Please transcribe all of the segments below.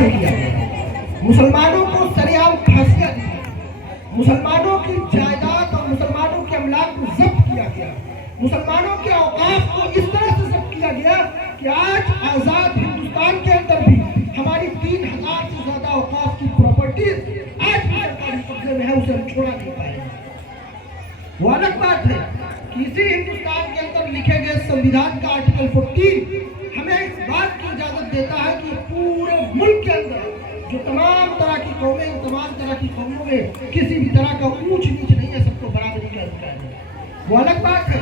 किया गया, मुसलमानों को सरेआम फांसियां दी, मुसलमानों की जायदाद और मुसलमानों के अमलाक को जब्त किया गया, मुसलमानों के औकाफ को इस तरह से जब्त किया गया कि आज आजाद हिंदुस्तान के अंदर भी हमारी 3000 से ज्यादा औकाफ की प्रॉपर्टीज आज भी सरकारी कब्जे में है, उसे हम छोड़ा नहीं पाएंगे। वो अलग बात है कि इसी हिंदुस्तान के अंदर लिखे गए संविधान का आर्टिकल 14 हमें इस बात की इजाजत देता है कि पूरे मुल्क के अंदर जो तमाम तरह की कौमें, तमाम तरह की कौमों में किसी भी तरह का ऊंच नीच नहीं है, सबको बराबरी का अधिकार है। वो अलग बात है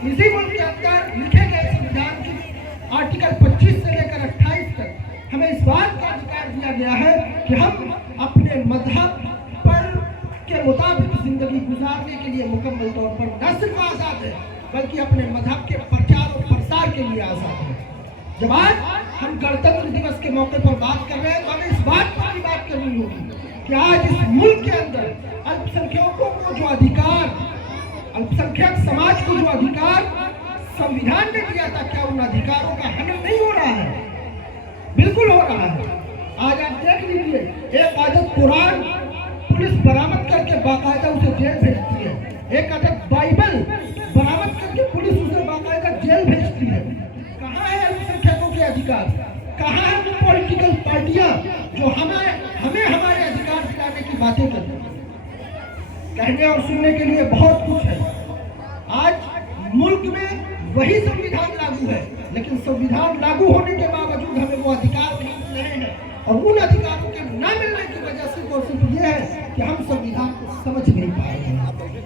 कि इसी मुल्क के अंदर लिखे गए संविधान के आर्टिकल 25 से लेकर 28 तक हमें इस बात का अधिकार दिया गया है कि हम अपने मजहब पर के मुताबिक जिंदगी गुजारने के लिए मुकम्मल तौर पर न सिर्फ आजाद है बल्कि अपने मजहब के प्रचार और प्रसार के लिए आजाद है। जब आज हम गणतंत्र दिवस के मौके पर बात कर रहे हैं तो हमें इस बात पर भी बात करनी होगी कि आज इस मुल्क के अंदर अल्पसंख्यकों को जो अधिकार, अल्पसंख्यक समाज को जो अधिकार संविधान ने दिया था, क्या उन अधिकारों का हनन नहीं हो रहा है? बिल्कुल हो रहा है। आज आप देख लीजिए, एक आदत कुरान पुलिस बरामद करके बाकायदा उसे जेल भेजती है, एक आदत बाइबल बरामद करके पुलिस उसे बाकायदा जेल भेजती है। कहाँ है अल्पसंख्यकों के अधिकार? कहाँ है वो पॉलिटिकल पार्टियां जो हमें हमारे अधिकार दिलाने की बातें करती हैं? कहने और सुनने के लिए बहुत कुछ है। आज मुल्क में वही संविधान लागू है, लेकिन संविधान लागू होने के बावजूद हमें वो अधिकार नहीं मिल रहे हैं, और उन अधिकारों के न मिलने की वजह सिर्फ और सिर्फ ये है कि हम संविधान को समझ नहीं पा रहे हैं,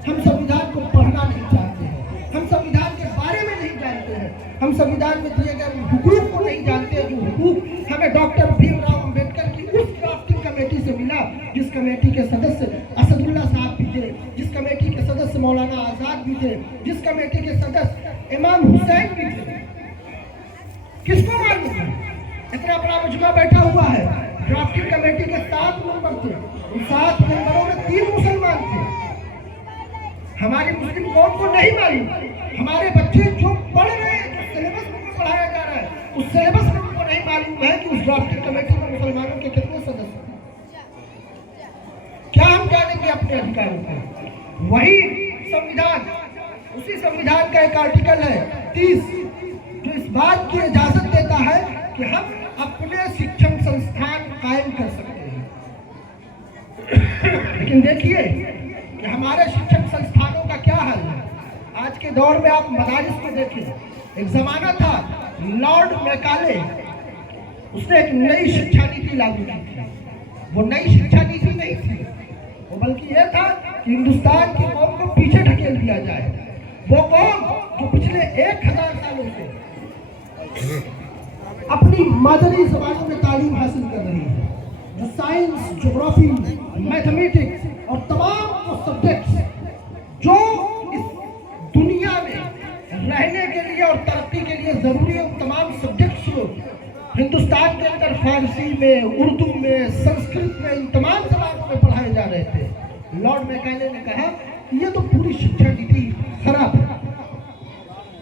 हम संविधान को पढ़ना नहीं जानते हैं, हम संविधान के बारे में नहीं जानते हैं, हम संविधान में दिए गए हुकूक को नहीं जानते हैं, जो हुकूक हमें डॉक्टर भीमराव अंबेडकर की उस ड्राफ्टिंग कमेटी से मिला जिस कमेटी के सदस्य असदुल्ला साहब भी थे, जिस कमेटी के सदस्य मौलाना आजाद भी थे, जिस कमेटी के सदस्य इमाम हुसैन भी थे। किसको मालूम है? इतना बड़ा मजमा बैठा हुआ है, ड्राफ्टिंग कमेटी के 7 मेंबर थे, उन 7 मेंबरों में 3 मुसलमान थे। हमारी मुस्लिम कौम को नहीं मालूम, हमारे बच्चे जो पढ़ रहे हैं, जो सिलेबस में पढ़ाया जा रहा है, उस सिलेबस में उनको नहीं मालूम है कि उस ड्राफ्टिंग कमेटी में मुसलमानों के कितने सदस्य हैं। क्या हम जानेंगे अपने अधिकारों को? वही संविधान, उसी संविधान का एक आर्टिकल है 30 जो इस बात की इजाजत देता है कि हम अपने शिक्षण संस्थान कायम कर सकते हैं। लेकिन देखिए कि हमारे शिक्षण संस्थानों का क्या हाल है। आज के दौर में आप मदारिस को देखें, एक जमाना था लॉर्ड मैकाले, उसने एक नई शिक्षा नीति लागू की थी। वो नई शिक्षा नीति नहीं थी, वो बल्कि यह था कि हिंदुस्तान की कौम को पीछे ढकेल दिया जाए। वो कौम जो पिछले 1000 सालों से अपनी मादरी जबानों में तालीम हासिल कर रही है, जो साइंस, ज्योग्राफी, मैथमेटिक्स और तमाम वो सब्जेक्ट्स जो इस दुनिया में रहने के लिए और तरक्की के लिए जरूरी है, उन तमाम सब्जेक्ट्स को हिंदुस्तान के अंदर फारसी में, उर्दू में, संस्कृत में, इन तमाम जबानों में पढ़ाए जा रहे थे। लॉर्ड मैकाले ने कहा कि ये तो पूरी शिक्षा नीति खराब है।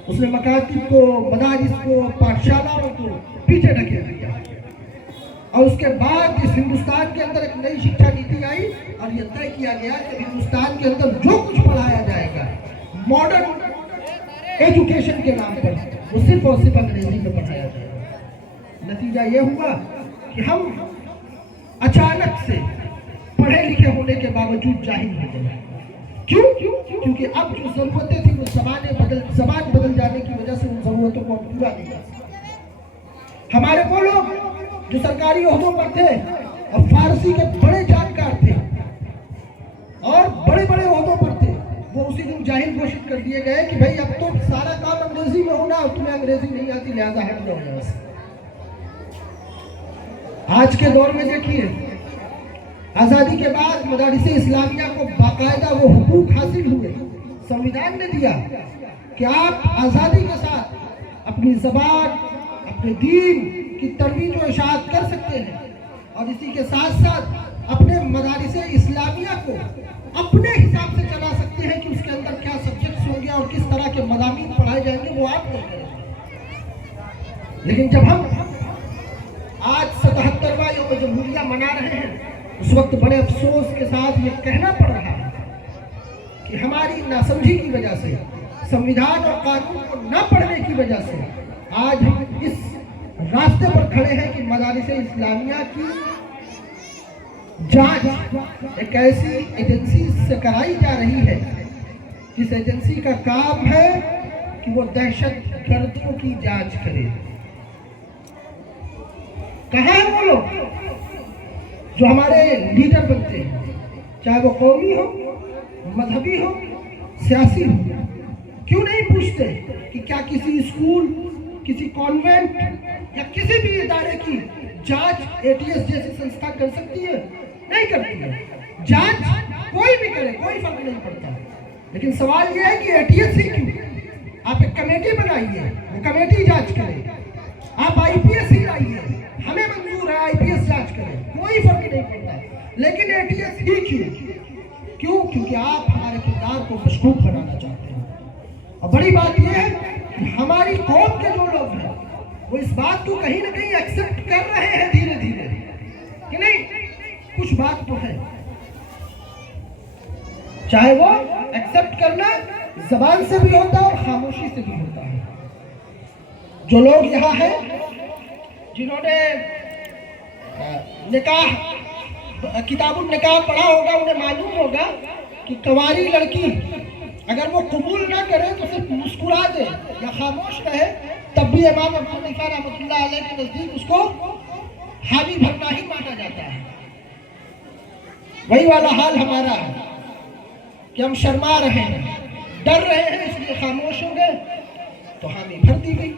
उसने मकातिब को, मदारिस को, पाठशालाओं को पीछे ढकेल दिया, और उसके बाद इस हिंदुस्तान के अंदर एक नई शिक्षा नीति आई और यह तय किया गया कि हिंदुस्तान के अंदर जो कुछ पढ़ाया जाएगा मॉडर्न एजुकेशन के नाम पर, वो सिर्फ और सिर्फ अंग्रेजी में पढ़ाया जाएगा। नतीजा यह हुआ कि हम अचानक से पढ़े लिखे होने के बावजूद जाहिल हो गए। क्यों? क्योंकि अब जो जरूरतें थी वो समाज बदल जाने की वजह से उन जरूरतों को पूरा नहीं कर सकते। हमारे वो लोग जो सरकारी ओहदों पर थे और फारसी के बड़े जानकार थे और बड़े बड़े ओहदों पर थे, वो उसी दिन जाहिल घोषित कर दिए गए कि भाई अब तो सारा काम अंग्रेजी में होना, और तुम्हें अंग्रेजी नहीं आती, लिहाजा हट जाओ यहाँ से। आज के दौर में देखिए, आजादी के बाद मदारिस इस्लामिया को बाकायदा वो हुकूक हासिल हुए, संविधान ने दिया कि आप आजादी के साथ अपनी जबान, अपने दीन की तरवीज और इशाअत कर सकते हैं, और इसी के साथ साथ अपने मदारिस इस्लामिया को अपने हिसाब से चला सकते हैं कि उसके अंदर क्या सब्जेक्ट्स होंगे और किस तरह के मदामीन पढ़ाए जाएंगे, वो आप तय करेंगे। लेकिन जब हम आज 77वां वो जमहूरिया मना रहे हैं, उस वक्त बड़े अफसोस के साथ ये कहना पड़ रहा है कि हमारी नासमझी की वजह से, संविधान और कानून को न पढ़ने की वजह से आज हम इस रास्ते पर खड़े हैं कि मदारिस इस्लामिया की जांच एक ऐसी एजेंसी से कराई जा रही है जिस एजेंसी का काम है कि वो दहशतगर्दों की जांच करे। कहाँ है वो लोग जो हमारे लीडर बनते हैं, चाहे वो कौमी हो, मजहबी हो, सियासी हो? क्यों नहीं पूछते कि क्या किसी स्कूल, किसी कॉन्वेंट या किसी भी इदारे की जांच एटीएस जैसी संस्था कर सकती है? नहीं करती है। जांच कोई भी करे, कोई फर्क नहीं पड़ता। लेकिन सवाल यह है कि एटीएस ही क्यों? आप एक कमेटी बनाइए, वो कमेटी जांच करे। आप आईपीएस ही लाइए, हमें मंजूर है आईपीएस जांच करे, कोई फर्क नहीं पड़ता। लेकिन एटीएस ही क्यों? क्योंकि आप हमारे किरदार को मशकूक बनाना चाहते हैं। और बड़ी बात यह है कि हमारी कौम के जो लोग हैं वो इस बात को कहीं ना कहीं एक्सेप्ट कर रहे हैं धीरे धीरे कि नहीं, कुछ बात तो है। चाहे वो एक्सेप्ट करना जबान से भी होता है और खामोशी से भी होता है। जो लोग यहाँ हैं जिन्होंने निकाह, किताबुल निकाह पढ़ा होगा, उन्हें मालूम होगा कि कुंवारी लड़की अगर वो कबूल ना करे तो सिर्फ मुस्कुरा दे या खामोश रहे, तब भी इमाम अबू हनीफा रहमतुल्लाह अलैह के नजदीक उसको हामी भरना ही माना जाता है। वही वाला हाल हमारा है कि हम शर्मा रहे हैं, डर रहे हैं, इसलिए खामोश हो गए तो हामी भर दी गई।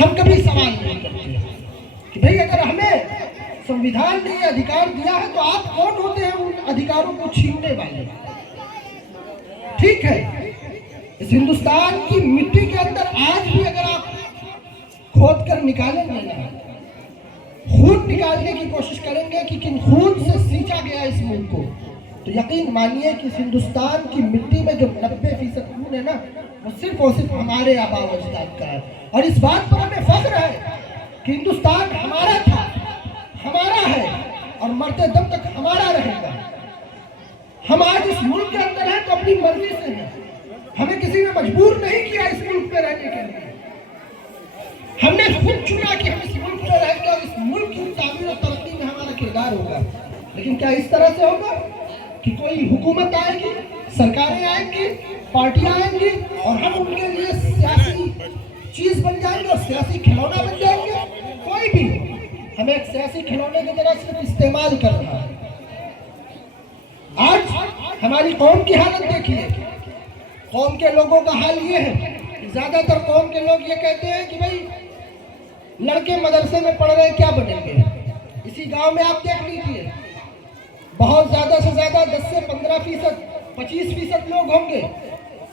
हम कभी सवाल नहीं करते कि भाई अगर हमें संविधान ने अधिकार दिया है तो आप कौन होते हैं उन अधिकारों को छीनने वाले? ठीक है, इस हिंदुस्तान की मिट्टी के अंदर आज भी अगर आप खोद कर निकालेंगे ना, खून निकालने की कोशिश करेंगे कि किन खून से सींचा गया इस मुल्क को, तो यकीन मानिए कि इस हिंदुस्तान की मिट्टी में जो 90% खून है ना, वो सिर्फ और सिर्फ हमारे आबा व अजदाद का है। और इस बात पर हमें फख्र है कि हिंदुस्तान हमारा था, हमारा है और मरते दम तक हमारा रहेगा। हम आज इस मुल्क के अंदर हैं तो अपनी मर्जी से हैं, हमें किसी ने मजबूर नहीं किया इस मुल्क में रहने के लिए। हमने खुद चुना कि हम इस मुल्क में रहेंगे और इस मुल्क की तामीर और तरक्की में हमारा किरदार होगा। लेकिन क्या इस तरह से होगा कि कोई हुकूमत आएगी, सरकारें आएंगी, पार्टियां आएंगी और हम उनके लिए सियासी चीज बन जाएंगे और सियासी खिलौना बन जाएंगे? कोई भी हमें एक सियासी खिलौने की तरह सिर्फ इस्तेमाल कर रहा है। आज हमारी कौम की हालत देखिए, कौम के लोगों का हाल ये है, ज्यादातर कौम के लोग ये कहते हैं कि भाई लड़के मदरसे में पढ़ रहे क्या बनेंगे। इसी गांव में आप देख लीजिए, बहुत ज्यादा से ज्यादा 10 से 15%, 25% लोग होंगे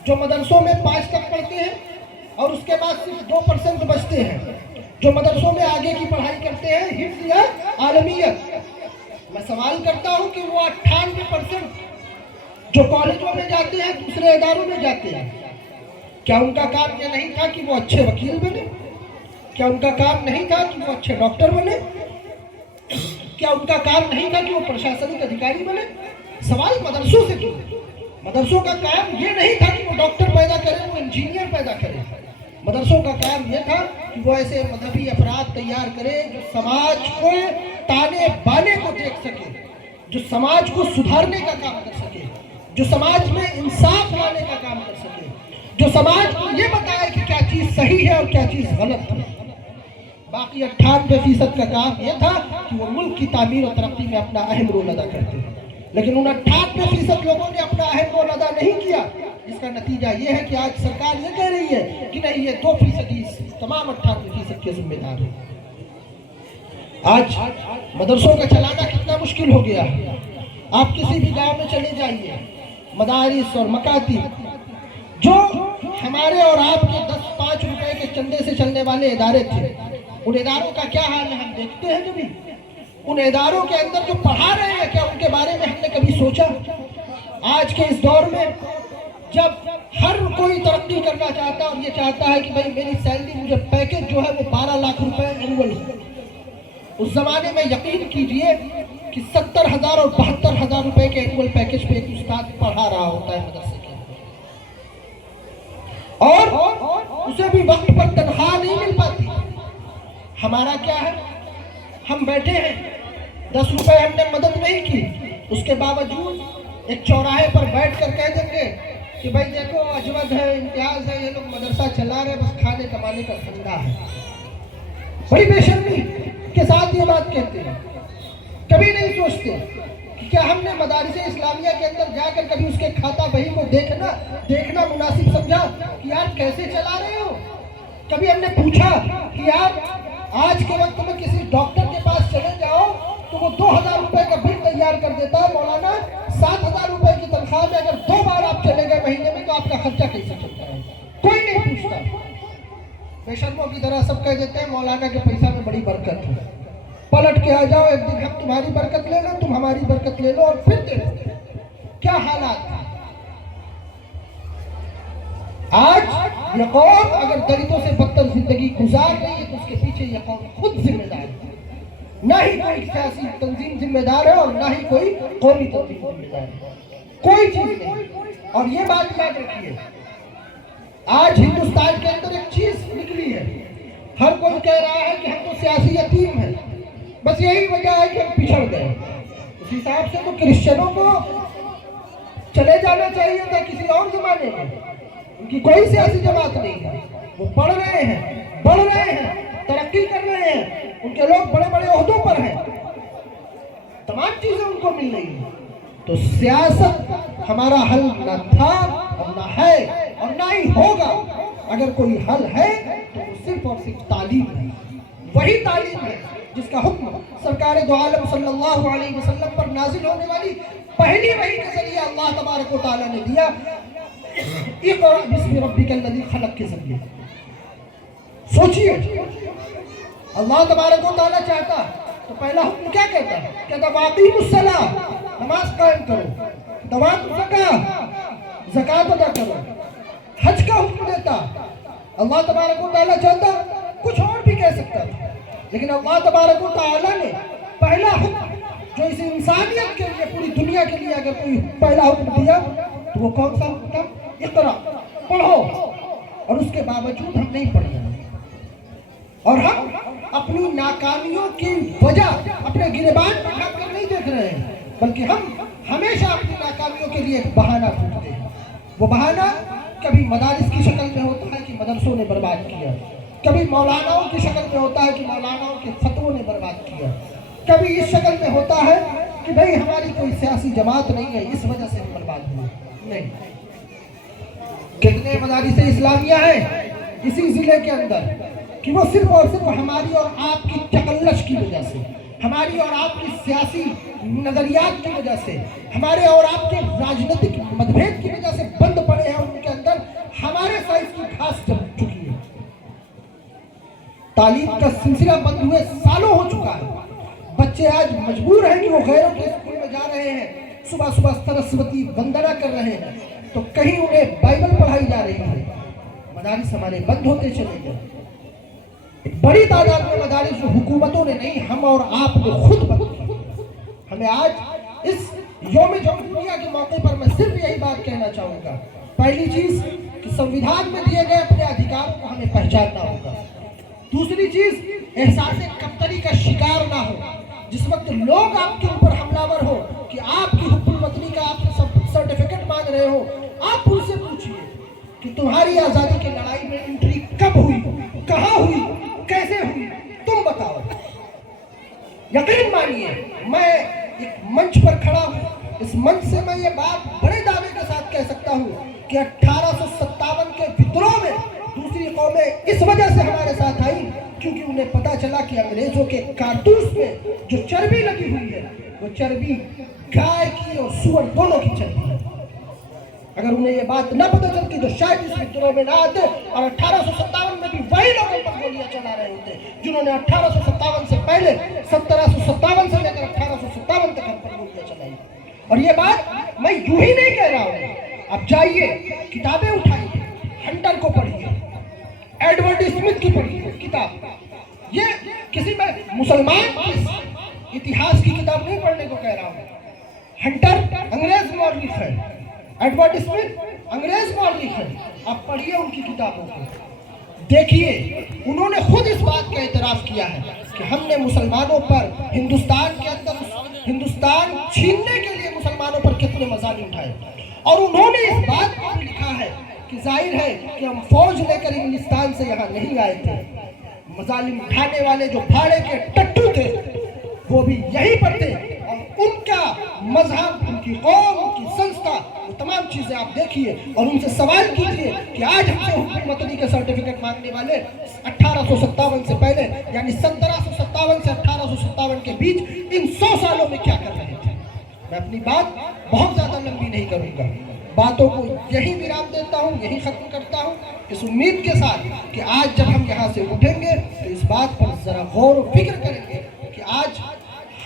जो मदरसों में 5 तक पढ़ते हैं और उसके बाद सिर्फ 2% बचते हैं जो मदरसों में आगे की पढ़ाई करते हैं, हिफ्ज़ या आलमियत। मैं सवाल करता हूं कि वो 98% जो कॉलेजों में जाते हैं, दूसरे इदारों में जाते हैं, क्या उनका काम यह नहीं था कि वो अच्छे वकील बने? क्या उनका काम नहीं था कि वो अच्छे डॉक्टर बने? क्या उनका काम नहीं था कि वो प्रशासनिक अधिकारी बने? सवाल मदरसों से क्यों? मदरसों का काम ये नहीं था कि वो डॉक्टर पैदा करें, वो इंजीनियर पैदा करें। मदरसों का काम यह था कि वो ऐसे मजहबी अफराद तैयार करें जो समाज को ताने बाने को देख सके, जो समाज को सुधारने का काम कर सके, जो समाज में इंसाफ लाने का काम कर सके, जो समाज को ये बताए कि क्या चीज सही है और क्या चीज गलत है। बाकी 98% का काम यह था कि वो मुल्क की तामीर और तरक्की में अपना अहम रोल अदा करते हैं। लेकिन उन 98% लोगों ने अपना अहम रोल अदा नहीं किया, जिसका नतीजा ये है कि आज सरकार ये कह रही है कि नहीं, ये 2% तमाम 98% के जिम्मेदार है। आज मदरसों का चलाना कितना मुश्किल हो गया है। आप किसी भी गांव में चले जाइए, मदारिस और मकातीब जो हमारे और आपके 10-5 रुपए के चंदे से चलने वाले इदारे थे, उन इदारों का क्या हाल है हम देखते हैं कभी? उन इदारों के अंदर जो पढ़ा रहे हैं, क्या उनके बारे में हमने कभी सोचा? आज के इस दौर में जब हर कोई तरक्की करना चाहता है और ये चाहता है कि भाई मेरी सैलरी, मुझे पैकेज जो है वो 12 लाख रुपए एनुअल हो, उस जमाने में यकीन कीजिए कि 70,000 और 72,000 रुपए के एनुअल पैकेज पे एक उस्ताद पढ़ा रहा होता है मदरसे के अंदर, और उसे भी वक्त पर तनख्वाह नहीं मिल पाती। हमारा क्या है, हम बैठे हैं, 10 रुपए हमने मदद नहीं की, उसके बावजूद एक चौराहे पर बैठ कर कह देंगे कि भाई देखो अजमत है, इम्तियाज है, ये लोग मदरसा चला रहे, बस खाने कमाने का धंधा है। बड़ी बेशर्मी के साथ ये बात कहते हैं। कभी नहीं सोचते कि क्या हमने मदारिस इस्लामिया के अंदर जाकर कभी उसके खाता बही को देखना मुनासिब समझा कि यार कैसे चला रहे हो। कभी हमने पूछा कि यार आज के वक्त में किसी डॉक्टर के पास चले जाओ तो वो 2,000 रुपए का बिल तैयार कर देता है, मौलाना 7,000 रुपए की तनख्वाह में अगर 2 बार आप चले गए महीने में तो आपका खर्चा कैसे चलता है। कोई नहीं पूछता। बेशर्मों की तरह सब कह देते हैं मौलाना के पैसा में बड़ी बरकत है, पलट के आ जाओ, एक दिन हम तुम्हारी बरकत ले लो, तुम हमारी बरकत ले लो और फिर दे दो। क्या हालात है आज। ये कौम अगर दलितों से बदतर जिंदगी गुजार रही है तो उसके पीछे ये कौम खुद जिम्मेदार है। ना ही कोई सियासी तंजीम जिम्मेदार है और ना ही कोई कौमी तंजीम जिम्मेदार है, कोई चीज नहीं। और ये बात याद रखिए, आज हिंदुस्तान के अंदर एक चीज निकली है, हर कोई कह रहा है कि हम तो सियासी यतीम हैं। बस यही वजह है कि हम पिछड़ गए। उस हिसाब से तो क्रिश्चियनों को चले जाना चाहिए था किसी और जमाने में। उनकी कोई सियासी जमात नहीं है, वो पढ़ रहे हैं, बढ़ रहे हैं, तरक्की कर रहे हैं, उनके लोग बड़े बड़े ओहदों पर हैं, तमाम चीजें उनको मिल रही है। तो सियासत हमारा हल न था और न है और ना ही होगा। अगर कोई हल है तो वो सिर्फ और सिर्फ तालीम है। वही तालीम है जिसका हुक्म सरकार दो आलम सल्लल्लाहु अलैहि वसल्लम पर नाजिल होने वाली पहली वही के जरिए अल्लाह तबारक व तआला ने दिया, इक़रा बिस्मि रब्बिकल लज़ी खलक़ के जरिए। सोचिए, अल्लाह तबारक व तआला चाहता तो पहला हुक्म क्या कहता है, कहता वाक़ीमुस्सलाह, नमाज कायम करो, दवात ज़कात अदा करो, हज का हुक्म देता। अल्लाह तबारक व तआला चाहता कुछ और भी कह सकता था, लेकिन अल्लाह तबारक व तआला ने पहला हुक्म जो इस इंसानियत के लिए, पूरी दुनिया के लिए अगर कोई पहला हुक्म दिया तो वो कौन सा हुक्म था, इक़रा, पढ़ो। और उसके बावजूद हम नहीं पढ़ रहे और हम अपनी नाकामियों की वजह अपने गिरबान पर ढक कर नहीं देख रहे हैं, बल्कि हम हमेशा अपनी नाकामियों के लिए एक बहाना ढूंढते हैं। वो बहाना कभी मदारिस की शक्ल में होता है कि मदरसों ने बर्बाद किया, कभी मौलानाओं की शक्ल में होता है कि मौलानाओं के फतवों ने बर्बाद किया, कभी इस शक्ल में होता है कि भाई हमारी कोई सियासी जमात नहीं है, इस वजह से हम बर्बाद हुए। नहीं, कितने मदारिस इस्लामिया हैं इसी जिले के अंदर कि वो सिर्फ और सिर्फ हमारी और आपकी चकल्लश की वजह से, हमारी और आपकी सियासी नजरियात की वजह से, हमारे और आपके राजनीतिक मतभेद की वजह से बंद पड़े हैं। उनके अंदर हमारे साइज की घास जम चुकी है। तालीम का सिलसिला बंद हुए सालों हो चुका है। बच्चे आज मजबूर हैं कि वो गैरों के स्कूल में जा रहे हैं, सुबह सुबह सरस्वती वंदना कर रहे हैं, तो कहीं उन्हें बाइबल पढ़ाई जा रही है। मदारिस हमारे बंद होते चले गए। बड़ी तादाद में मदारिस जो हुकूमतों ने नहीं, हम और आप ने खुद बंद की। हमें आज इस यौम जमहूरिया के मौके पर मैं सिर्फ यही बात कहना चाहूँगा, पहली चीज़ कि संविधान में दिए गए अपने अधिकारों को हमें पहचानना होगा। दूसरी चीज़, एहसास कमतरी का शिकार ना हो। जिस वक्त लोग आपके ऊपर हमलावर हो कि आपकी हुकूमत वतनी का आप सर्टिफिकेट मांग रहे हो, आप उनसे पूछिए कि तुम्हारी आज़ादी की लड़ाई में एंट्री कब हुई, कहाँ हुई, कैसे हुई, तुम बताओ। यकीन मानिए, मैं एक मंच पर खड़ा हूँ, इस मंच से मैं ये बात बड़े दावे के साथ कह सकता हूँ कि 1857 के विद्रोह में दूसरी कौमें इस वजह से हमारे साथ आई क्योंकि उन्हें पता चला कि अंग्रेजों के कारतूस में जो चर्बी लगी हुई है वो चर्बी गाय की और सुअर दोनों की चर्बी है। अगर उन्हें ये बात न पता चलती तो शायद इस विद्रोह में ना आते और 1857 में भी वही लोग पर गोलियां चला रहे होते जिन्होंने 1857 से पहले 1757 से लेकर 1857 तक हम पर गोलियां चलाई। और ये बात मैं यूं ही नहीं कह रहा हूँ, आप जाइए, किताबें उठाइए, हंटर को पढ़िए, एडवर्ड स्मिथ की पढ़िए किताब। ये किसी में मुसलमान मुसलमान इतिहास की किताब नहीं पढ़ने को कह रहा हूँ। हंटर अंग्रेज मौलिक है, एडवर्ड स्मिथ अंग्रेज मौलिक है। आप पढ़िए उनकी किताबों को, देखिए उन्होंने खुद इस बात का एतराफ़ किया है कि हमने मुसलमानों पर हिंदुस्तान के अंदर हिंदुस्तान छीनने के लिए मुसलमानों पर कितने मजालिम उठाए। और उन्होंने इस बात को भी लिखा है कि जाहिर है कि हम फौज लेकर इंग्लिस्तान से यहाँ नहीं आए थे, मजालिम उठाने वाले जो भाड़े के टट्टू थे वो भी यहीं पर थे, और उनका मजहब, उनकी कौम, उनकी संस्था, वो तमाम चीज़ें आप देखिए और उनसे सवाल कीजिए कि आज हमसे हुकूमत मदनी के सर्टिफिकेट मांगने वाले 1857 से पहले यानी 1757 से 1857 के बीच इन 100 सालों में क्या कर रहे थे। मैं अपनी बात बहुत ज़्यादा लंबी नहीं करूँगा, बातों को यही विराम देता हूँ, यही ख़त्म करता हूँ, इस उम्मीद के साथ कि आज जब हम यहाँ से उठेंगे तो इस बात पर ज़रा गौर व फिक्र करेंगे कि आज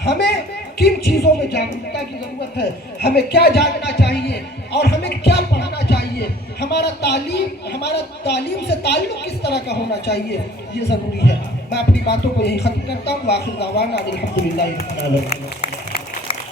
हमें किन चीज़ों में जागरूकता की ज़रूरत है, हमें क्या जानना चाहिए और हमें क्या पढ़ना चाहिए, हमारा तालीम से ताल्लुक़ किस तरह का होना चाहिए, ये ज़रूरी है। मैं अपनी बातों को यही ख़त्म करता हूँ। आखिर दावाना अल्हम्दुलिल्लाह।